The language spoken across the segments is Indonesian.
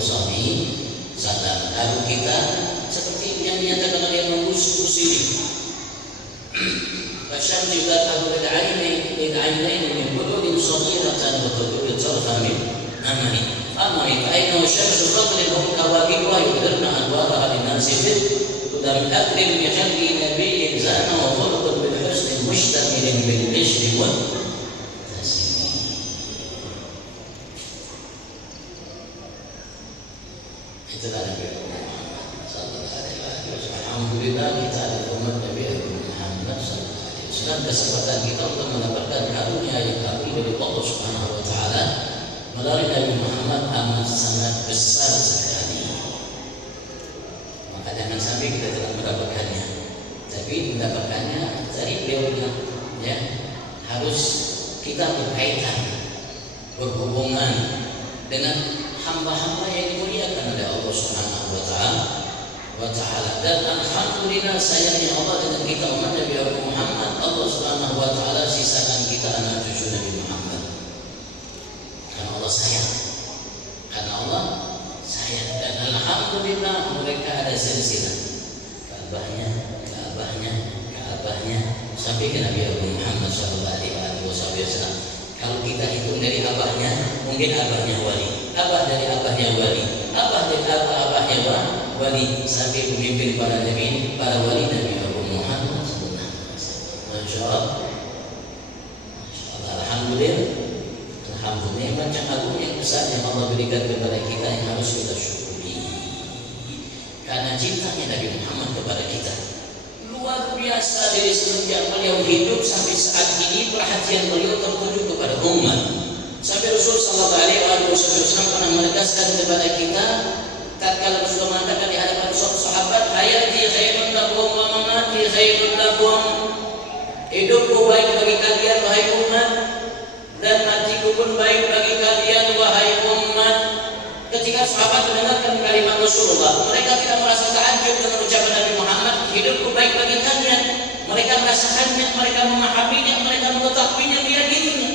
wasallam. Lalu kita seperti yang dinyatakan oleh Imam Busiri, فالشمس تذهب للعينين من بدور صغيرة وتدور طرفا من أمري فأينه الشمس فضل هم كواكبها يظهرن أنوارها للناس في لم أكرم بخلق نبي زان وخلق بالحسن مشتمل بالبشر والتسليم. Itulah Nabi Muhammad sallallahu alaihi wasallam. Alhamdulillah kita ada umat Nabi Muhammad sallallahu alaihi wasallam. Kesempatan kita untuk mendapatkan karunia yang agung dari Allah Subhanahu wa taala melalui Nabi Muhammad amat sangat besar sekali. Maka jangan sampai kita tidak mendapatkannya. Tapi mendapatkannya dari beliau ya harus kita berkaitan berhubungan dengan hamba-hamba yang dimuliakan oleh Allah Subhanahu wa taala. Dan alhamdulillah sayangnya Allah dengan kita umat Nabi Muhammad, Allah Subhanahu wa taala sisakan kita anak cucu Nabi Muhammad. Karena Allah sayang. Karena Allah sayang, dan alhamdulillah mereka ada silsilah Ka'bahnya sampai ke Nabi Muhammad sallallahu alaihi wasallam. Kalau kita hitung dari abahnya, mungkin abahnya wali, abah dari abahnya wali, abah dari abahnya wali, sampai pemimpin para nabi, para wali Nabi Muhammad sallallahu alaihi wasallam. Masya Allah, alhamdulillah, macam agung yang besar yang Allah berikan kepada kita yang harus kita syukuri. Karena cintanya Nabi Muhammad kepada kita luar biasa dari semenjak beliau hidup sampai saat ini, perhatian beliau tertuju kepada umat. Sampai Rasul sallallahu alaihi wasallam pernah menegaskan kepada kita, tatkala Rasul mengatakan di hadapan sahabat, hayati khairun lakum wa mamati khairun lakum. Hidupku baik bagi kalian wahai umat, dan matiku pun baik bagi kalian wahai umat. Ketika sahabat mendengarkan kalimat Rasulullah, mereka tidak merasa takjub dengan ucapan Nabi Muhammad, hidupku baik bagi kalian. Mereka merasakannya, mereka memahaminya, mereka mengetahuinya, meyakininya.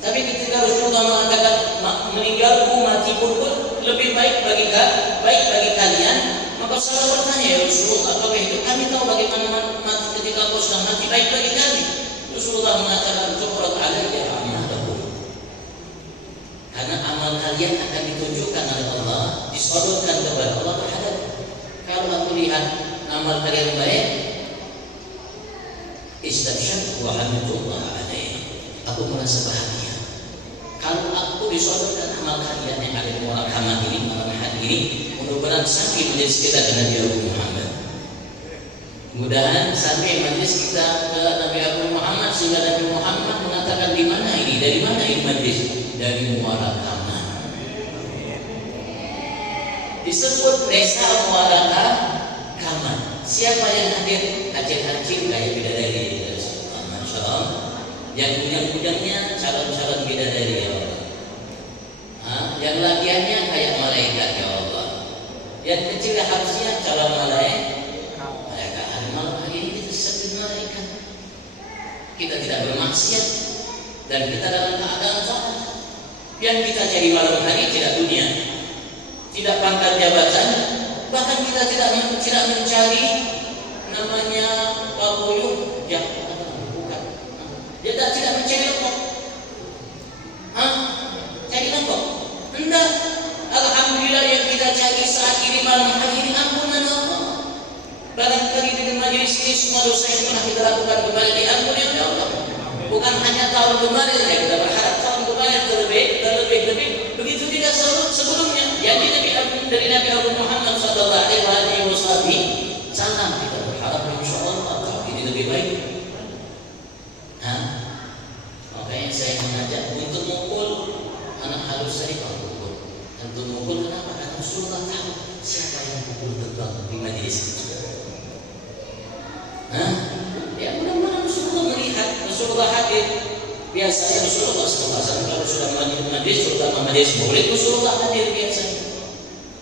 Tapi ketika Rasulullah mengatakan meninggalku, matiku pun lebih baik bagi kalian, maka sahabat bertanya, ya Rasulullah, apakah hidup kami tahu bagaimana mati ketika kau sudah mati baik bagi kami? Rasulullah mengatakan, tuqrat alayya a'malakum. Karena amal kalian akan ditunjukkan oleh Allah, disodorkan kepada Allah terhadap. Kalau aku lihat amal kalian baik, istabsyartu wa hamdulillah alaihi. Aku merasa bahagia. Kalau aku disodorkan amal kalian yang ada di malam hari ini, mudah-mudahan sampai majelis kita ke Nabi Muhammad. Mudah-mudahan sampai majelis kita ke Nabi Muhammad sehingga Nabi Muhammad mengatakan di mana ini, dari mana ini majelis? Dari Muara Kaman. Disebut desa Muara Kaman. Siapa yang hadir? Acil-acil kayak bidadari. Masya Allah. Yang bujang-bujangnya calon-calon bidadari ya Allah. Yang latihannya kayak malaikat ya Allah. Yang kecil harusnya calon malaikat. Malam hari ini kita seperti malaikat. Kita tidak bermaksiat dan kita dalam keadaan sholat. Yang kita cari malam hari tidak dunia, tidak pangkat jabatan, bahkan kita tidak mencari namanya pabuyuh, ya bukan. Dia tidak mencari lembok. Cari lembok? Enggak. Alhamdulillah yang kita cari saat ini malam hari ini ampunan Allah. Barangkali dengan majelis ini semua dosa yang pernah kita lakukan kembali diampuni oleh Allah. Bukan hanya tahun kemarin ya, kita berharap tahun kemarin terlebih. Begitu tidak sebelumnya. Jadi dari Nabi Muhammad sallallahu alaihi wasallam kita berharap insyaallah tahun ini lebih baik. Makanya saya mengajak untuk mukul anak halus saya kalau mukul. Untuk mukul kenapa? Karena Rasulullah tahu siapa yang mukul terbang di majelis itu. Ya mudah-mudahan Rasulullah melihat, Rasulullah hadir. Biasanya Rasulullah SAW kalau sudah majlis, terutama majlis maulid, Rasulullah hadir biasanya.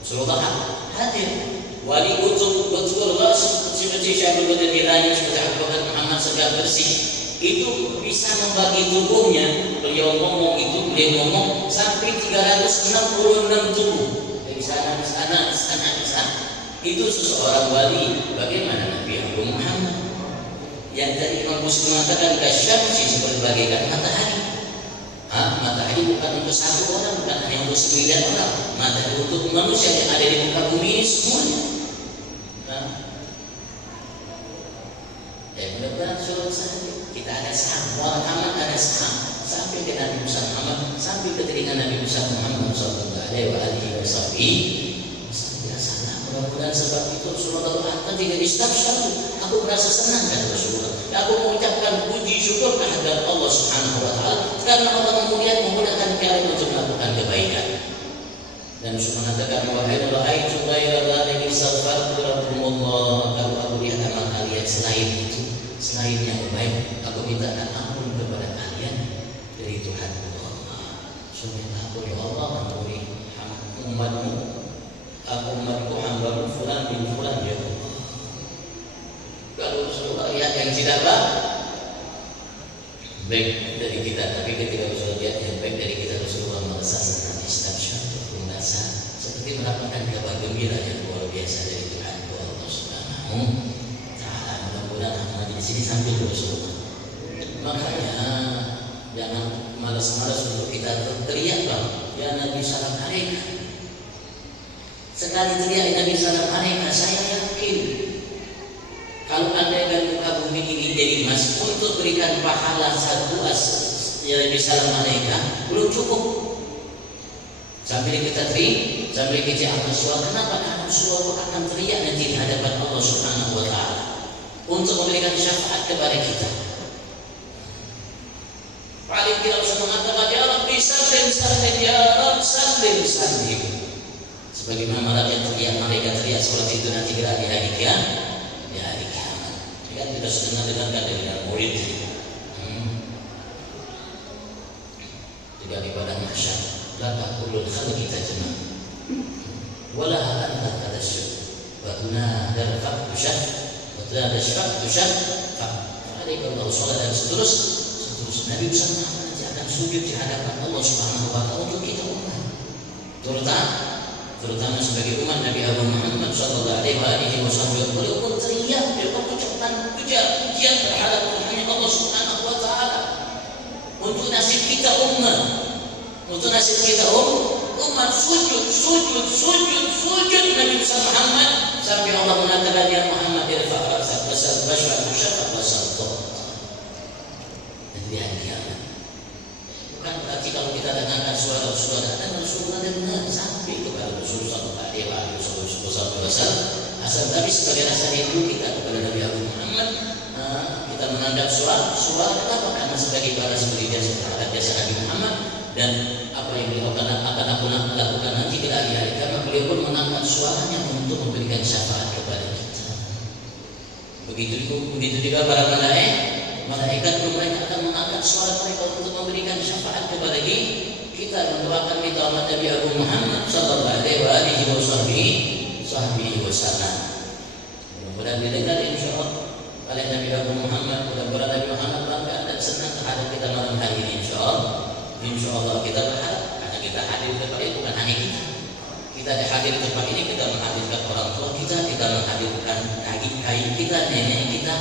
Rasulullah hadir. Wali kutub betul seperti Syaikhul Qadir Jilani, seperti Abu Bakar Muhammad Segaf Bersih, itu bisa membagi tubuhnya. Beliau ngomong sampai 366 tubuh. Dia bisa sana. Itu seseorang wali. Bagaimana Nabi Abu Muhammad yang tadi Imam Busiri mengatakan kasyamsi, seperti bagaikan matahari. Matahari bukan untuk satu orang, bukan hanya untuk 9 orang. Matahari untuk manusia yang ada di muka bumi ini semuanya. Mudah-mudahan suatu saat kita ada saham, orang amat ada saham sampai ke Nabi Muhammad, sampai ke telinga Nabi Muhammad Sallallahu Alaihi Wasallam. Mudah-mudahan sebab itu Rasulullah akan tidak istabsyar. Aku merasa senang kan Rasulullah. Aku mengucapkan puji syukur kehadirat Allah Subhanahu Wa Taala karena Allah memudahkan kalian untuk melakukan kebaikan. Dan Rasul mengatakan wahai ra'aitu ghaira dzalika istaghfartu rabbukumullah. Kalau aku lihat amal kalian selain itu, selain yang baik, aku minta ampun kepada kalian dari Tuhan Allah. Sungguh aku ya Allah ampuni umatmu, umatku hambamu fulan bin fulan ya Allah. Kalau Rasulullah lihat yang tidak baik dari kita, tapi ketika Rasulullah lihat yang baik dari kita, Rasulullah merasa senang, istabsyar, merasa seperti mendapatkan kabar gembira yang luar biasa dari Tuhan Allah Subhanahu Ta'ala. Mudah-mudahan di sini sampai Rasulullah. Makanya jangan malas-malas untuk kita teriak bang, ya Nabi Salam Alaika. Sekali teriak Nabi Salam Alaika, saya yakin kalau anda dan muka bumi ini jadi mas untuk berikan pahala satu ya Nabi Salam Alaika belum cukup. Sambil kita teriak, sambil kita akan suara. Kenapa? Karena suara akan teriak nanti di hadapan Allah Subhanahu Wa Taala untuk memberikan syafaat kepada kita. Paling kita harus mengatakan ya Rabbi sallim ya Rabbi sallim. Sebagaimana rakyat teriak, mereka teriak seperti itu nanti di hari kiamat. Di hari kiamat. Kan kita sudah dengarkan dengan murid. Juga di padang mahsyar. Laka ulul khalqi tajma wala anta tadasyur wa huna darfa'tu syah wa tadashfa'tu syah alaihi wa sallam dan seterusnya. Nabi Muhammad nanti akan sujud di hadapan Allah Subhanahu wa taala untuk kita umat, terutama sebagai umat Nabi Abu Muhammad sallallahu alaihi wasallam. Beliau pun teriak, beliau mengucapkan pujian terhadap Tuhan Allah Subhanahu wa taala untuk nasib kita umat. Untuk nasib kita umat sujud Nabi Muhammad sampai Allah mengatakan ya Muhammad irfa' ra'sak wasal syafa wasal dan di hari kiamat. Bukan berarti kalau kita dengarkan suara dan Rasulullah dengar sampai kepada Rasulullah sallallahu alaihi wasallam. Asal tapi sebagai rasa rindu kita kepada Nabi Abu Muhammad, kita menandap suara kenapa? Karena sebagai balas budi terhadap jasa Nabi Muhammad. Dan apa yang beliau akan aku lakukan nanti di hari kiamat, beliau pun mengangkat suaranya untuk memberikan syafaat kepada kita. Begitu juga para malaikat pun mereka akan mengangkat suara mereka untuk memberikan syafaat kepada kita, mendoakan kita umat Nabi Abu Muhammad sallallahu alaihi wasallam. Mudah-mudahan didengar insyaallah oleh Nabi Abu Muhammad. Mudah-mudahan Nabi Muhammad bangga dan senang terhadap kita malam hari ini insyaallah. Insyaallah kita berharap karena kita hadir di tempat ini bukan hanya kita hadir di tempat ini, kita menghadirkan orang tua kita menghadirkan kakek kita, nenek kita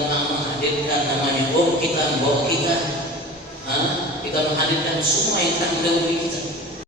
menghadirkan namanya kita, mbok kita menghadirkan semua yang telah mendahului kita.